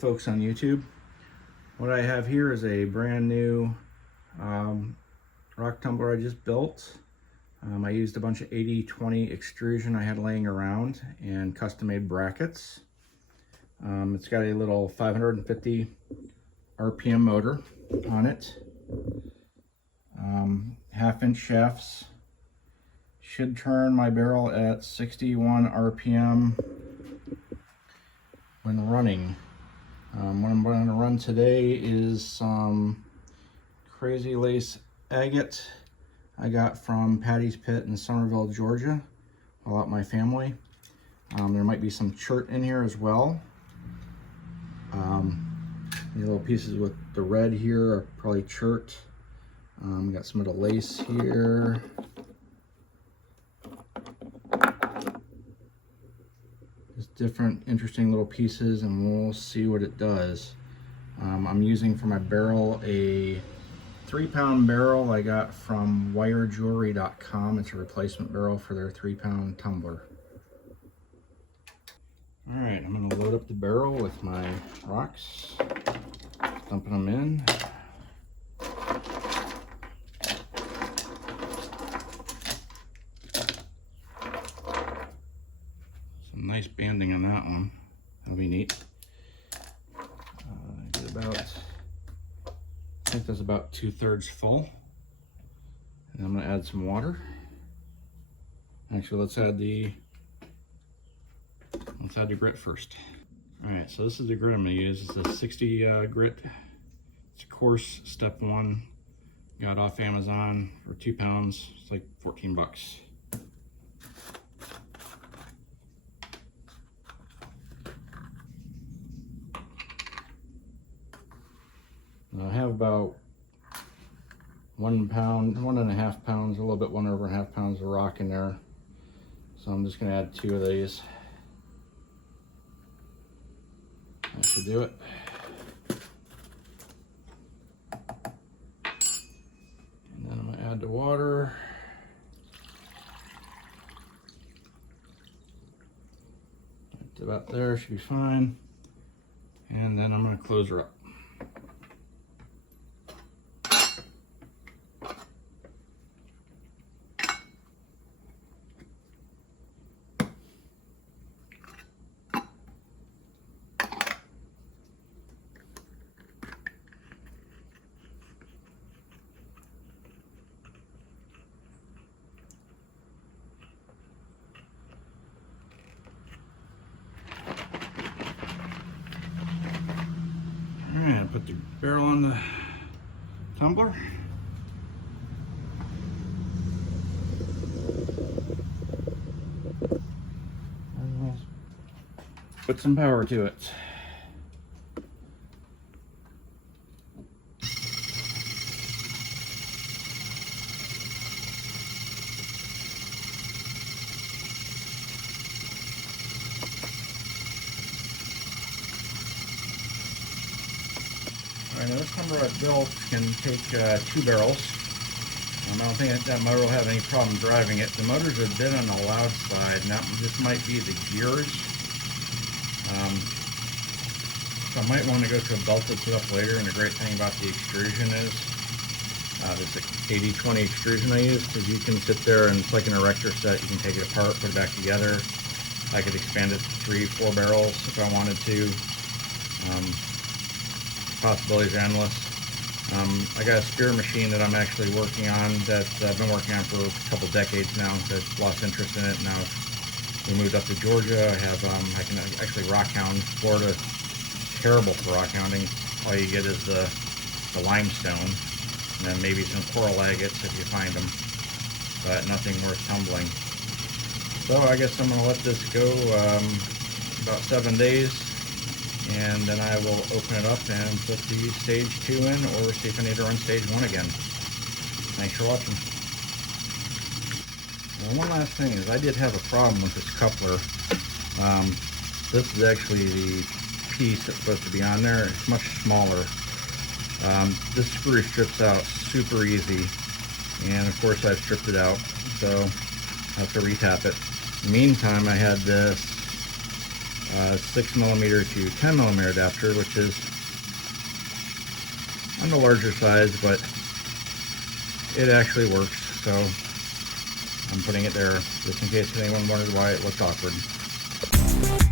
folks on YouTube. What I have here is a brand new rock tumbler I just built. I used a bunch of 80/20 extrusion I had laying around and custom made brackets. It's got a little 550 RPM motor on it. 1/2-inch shafts. Should turn my barrel at 61 RPM when running. What I'm going to run today is some Crazy Lace Agate I got from Patty's Pit in Summerville, Georgia, all out my family. There might be some chert in here as well. These little pieces with the red here are probably chert. We got some of the lace here. Just different interesting little pieces, and we'll see what it does. I'm using for my barrel a 3-pound barrel I got from wirejewelry.com. It's a replacement barrel for their 3-pound tumbler. All right, I'm gonna load up the barrel with my rocks, dumping them in. Some nice banding on that one. That'll be neat. I think that's about 2/3 full. And I'm gonna add some water. Actually, let's add the grit first. All right, so this is the grit I'm gonna use. It's a 60 grit. It's a coarse step 1. Got off Amazon for 2 pounds. It's like 14 bucks. I have about 1 pound, 1.5 pounds, a little bit 1.5 pounds of rock in there. So I'm just gonna add 2 of these. That should do it. And then I'm gonna add the water. Right about there, should be fine. And then I'm gonna close her up. Alright, put the barrel on the tumbler. And we'll put some power to it. Alright, now this tumbler I built can take 2 barrels. I don't think that motor will have any problem driving it. The motor's a bit on the loud side, and this might be the gears. So I might want to go to a belted setup later, and the great thing about the extrusion is this 80/20 extrusion I use, because you can sit there and it's like an erector set. You can take it apart, put it back together. I could expand it to 3-4 barrels if I wanted to. Possibilities are endless. I got a spear machine that I'm actually working on that I've been working on for a couple decades now. I've lost interest in it. Now we moved up to Georgia. I can actually rock hound. Florida, terrible for rock hounding. All you get is the limestone, and then maybe some coral agates if you find them, but nothing worth tumbling. So I guess I'm gonna let this go about 7 days. And then I will open it up and put the stage 2 in, or see if I need to run stage 1 again. Thanks for watching. Well, one last thing is I did have a problem with this coupler. This is actually the piece that's supposed to be on there. It's much smaller. This screw strips out super easy, and of course I've stripped it out, so I have to retap it. In the meantime, I had this 6mm to 10mm adapter, which is on the larger size, but it actually works, so I'm putting it there just in case anyone wondered why it looked awkward.